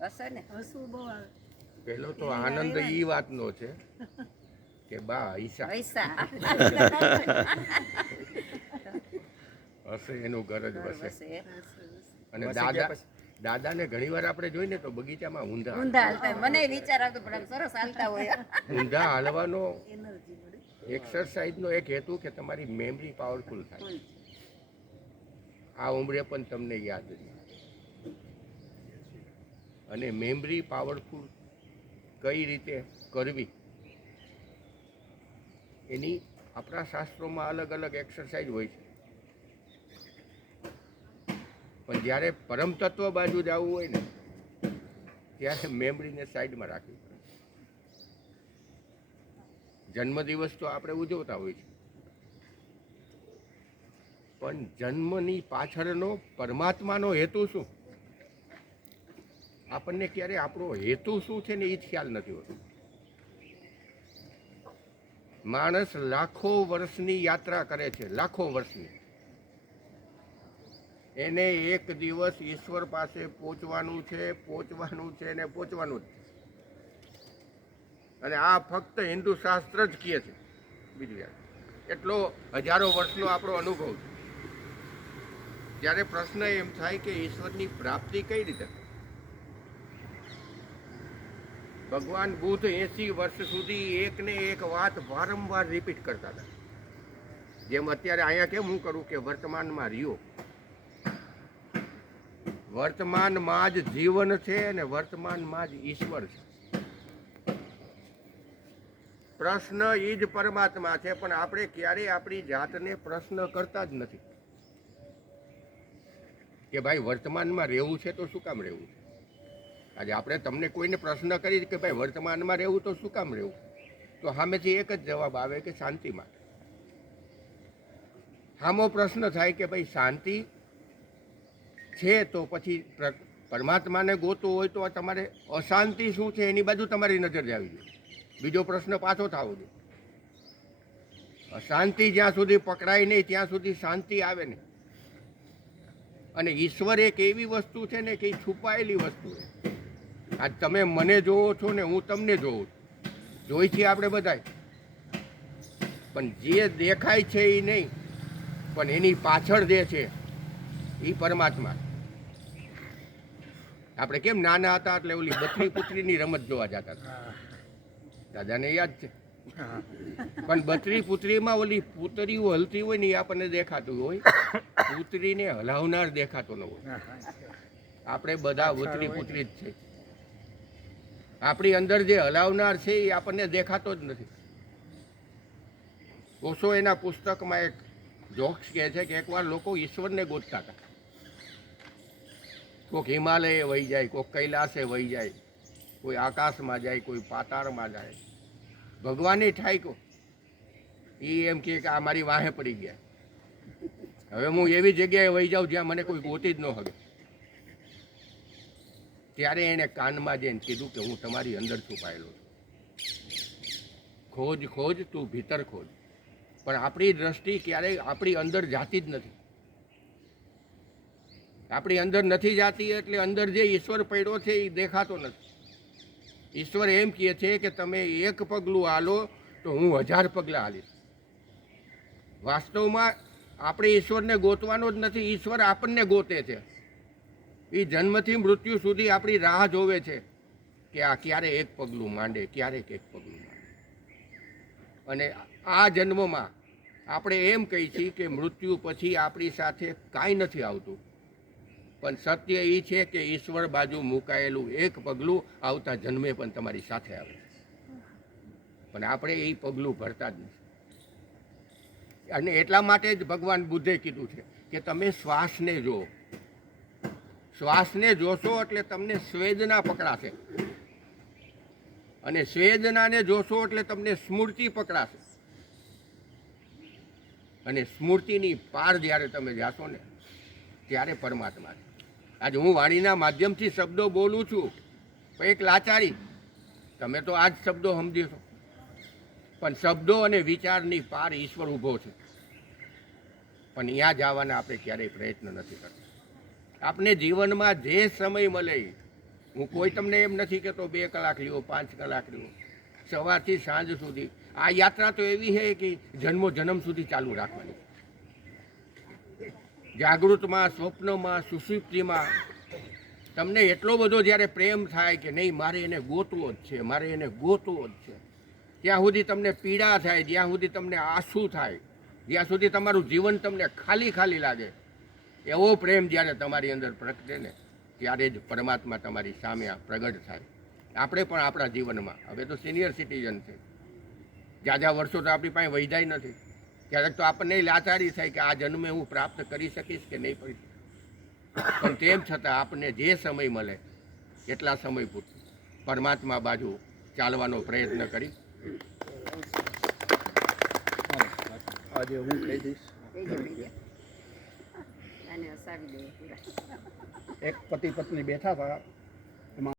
હશે ને, હસવું બહુ આવે. પહેલો તો આનંદ એ વાતનો છે કે બા ઈશા પૈસા હશે એનું ઘર જ વસે. વસે. અને દાદાને ઘણી વાર આપણે જોઈને તો બગીચામાં ઊંધા ઊંધા હાલતા હોય. મને વિચાર આવતો પણ આમ સરસ હાલતા હોય. ઊંધા હાલવાનો એનર્જી મળે. એક્સરસાઇઝનો એક હેતુ કે તમારી મેમરી પાવરફુલ થાય. આ ઉંમરે પણ તમને યાદ રહે. અને મેમરી પાવરફુલ કઈ રીતે કરવી એની આપણા શાસ્ત્રોમાં અલગ અલગ એક્સરસાઇઝ હોય છે. પણ જ્યારે પરમ તત્વ બાજુ જવું હોય ને ત્યારે મેમરીને સાઈડમાં રાખવી પડે. જન્મદિવસ તો આપણે ઉજવતા હોય છે, પણ જન્મની પાછળનો પરમાત્માનો હેતુ શું, આપણને ક્યારે આપણો હેતુ શું છે ને એ જ ખ્યાલ નથી હોતો. માણસ લાખો વર્ષની યાત્રા કરે છે, લાખો વર્ષની. એને એક દિવસ ઈશ્વર પાસે પહોંચવાનું છે ને પહોંચવાનું જ. અને આ ફક્ત હિન્દુ શાસ્ત્ર જ કહે છે, બીજું એટલો હજારો વર્ષનો આપણો અનુભવ છે. જ્યારે પ્રશ્ન એમ થાય કે ઈશ્વરની પ્રાપ્તિ કઈ રીતે, ભગવાન બુદ્ધ 80 વર્ષ સુધી એકને એક વાત વારંવાર રિપીટ કરતા હતા. જેમ અત્યારે અહીંયા કેમ હું કરું કે વર્તમાનમાં રહ્યો, વર્તમાનમાં જ જીવન છે અને વર્તમાનમાં જ ઈશ્વર છે. પ્રશ્ન એ જ પરમાત્મા છે, પણ આપણે ક્યારેય આપણી જાતને પ્રશ્ન કરતા જ નથી કે ભાઈ વર્તમાનમાં રહેવું છે તો શું કામ રહેવું છે. આજે આપણે તમને કોઈને પ્રશ્ન કરી કે ભાઈ વર્તમાનમાં રહેવું તો શું કામ રહેવું, તો સામેથી એક જ જવાબ આવે કે શાંતિ માટે. સામો પ્રશ્ન થાય કે ભાઈ શાંતિ છે તો પછી પરમાત્માને ગોતવું હોય તો તમારે અશાંતિ શું છે એની બાજુ તમારી નજર જાવી જોઈએ. બીજો પ્રશ્ન પાછો થવો જોઈએ. અશાંતિ જ્યાં સુધી પકડાય નહીં ત્યાં સુધી શાંતિ આવે નહીં. અને ઈશ્વર એક એવી વસ્તુ છે ને કે એ છુપાયેલી વસ્તુ છે. આજ તમે મને જોવો છો ને હું તમને જોઉં છું, જોઈ છીએ આપણે બધાય, પણ જે દેખાય છે એ નહીં, પણ એની પાછળ જે છે એ પરમાત્મા. આપણે કેમ નાના હતા એટલે ઓલી બકરી પુત્રીની રમત જોવા જતા હતા, દાદાને યાદ છે. પણ બકરી પુત્રીમાં ઓલી પુતરીઓ હલતી હોય ને એ આપણને દેખાતું હોય, પુત્રીને હલાવનાર દેખાતો ન હોય. આપણે બધા બકરી પુત્રી જ છે. આપણી અંદર જે હલાવનાર છે એ આપણને દેખાતો જ નથી. ઓશો એના પુસ્તકમાં એક જોક્સ કહે છે કે એકવાર લોકો ઈશ્વરને ગોતતા હતા. કોઈક હિમાલયે વહી જાય, કોઈક કૈલાસે વહી જાય, કોઈ આકાશમાં જાય, કોઈ પાતાળમાં જાય. ભગવાને ઠાયકો એ એમ કે આ મારી વાહે પડી ગયા, હવે હું એવી જગ્યાએ વહી જાઉં જ્યાં મને કોઈ ગોતી જ ન શકે. ત્યારે એણે કાનમાં જઈને કીધું કે હું તમારી અંદર છુપાયેલો છું, ખોજ ખોજ તું ભીતર ખોજ. પણ આપણી દ્રષ્ટિ ક્યારેય આપણી અંદર જાતી જ નથી. આપણી અંદર નથી જાતી એટલે અંદર જે ઈશ્વર પડ્યો છે એ દેખાતો નથી. ઈશ્વર એમ કહે છે કે તમે એક પગલું હાલો તો હું 1000 પગલાં હાલીશ. વાસ્તવમાં આપણે ઈશ્વરને ગોતવાનો જ નથી, ઈશ્વર આપણને ગોતે છે. એ જન્મથી મૃત્યુ સુધી આપણી રાહ જોવે છે કે આ ક્યારે એક પગલું માંડે, ક્યારેક એક પગલું માંડે. અને આ જન્મમાં આપણે એમ કહી છીએ કે મૃત્યુ પછી આપણી સાથે કાંઈ નથી આવતું, પણ સત્ય એ છે કે ઈશ્વર બાજુ મુકાયેલું એક પગલું આવતા જન્મે પણ તમારી સાથે આવે. પણ આપણે એ પગલું ભરતા જ નથી. અને એટલા માટે જ ભગવાન બુદ્ધે કીધું છે કે તમે શ્વાસને જુઓ. શ્વાસને જોશો એટલે તમને સ્વેદના પકડાશે, અને સ્વેદનાને જોશો એટલે તમને સ્મૃતિ પકડાશે. અને સ્મૃતિની પાર જ્યારે તમે જાશો ને ત્યારે પરમાત્મા છે. આજે હું વાણીના માધ્યમથી શબ્દો બોલું છું, પણ એક લાચારી, તમે તો આ જ શબ્દો સમજી છો, પણ શબ્દો અને વિચારની પાર ઈશ્વર ઊભો છે. પણ ત્યાં જવાના આપણે ક્યારેય પ્રયત્ન નથી કરતા. આપણે જીવનમાં જે સમય મળે હું કોઈ તમને એમ નથી કહેતો 2 કલાક લ્યો 5 કલાક લ્યો, સવારથી સાંજ સુધી. આ યાત્રા તો એવી છે કે જન્મો જન્મ સુધી ચાલુ રાખવાની. જાગૃતમાં, સ્વપ્નમાં, સુષુપ્તિમાં તમને એટલો બધો જ્યારે પ્રેમ થાય કે નહીં મારે એને ગોતવો જ છે, મારે એને ગોતવો જ છે, ત્યાં સુધી તમને પીડા થાય, જ્યાં સુધી તમને આંસુ થાય, જ્યાં સુધી તમારું જીવન તમને ખાલી ખાલી લાગે, એવો પ્રેમ જ્યારે તમારી અંદર પ્રગટે ને ત્યારે જ પરમાત્મા તમારી સામે પ્રગટ થાય. આપણે પણ આપણા જીવનમાં હવે તો સિનિયર સિટીઝન છે, જ્યાં વર્ષો તો આપણી પાસે વૈધાય નથી, ક્યારેક તો આપણને લાચારી થાય કે આ જન્મે હું પ્રાપ્ત કરી શકીશ કે નહીં કરી શકીશ. પણ તેમ છતાં આપણને જે સમય મળે એટલા સમય પૂરતું પરમાત્મા બાજુ ચાલવાનો પ્રયત્ન કરી. આજે હું કહી દઈશ. અને હસાવી દઈએ પૂરા. એક પતિ પત્ની બેઠા હતા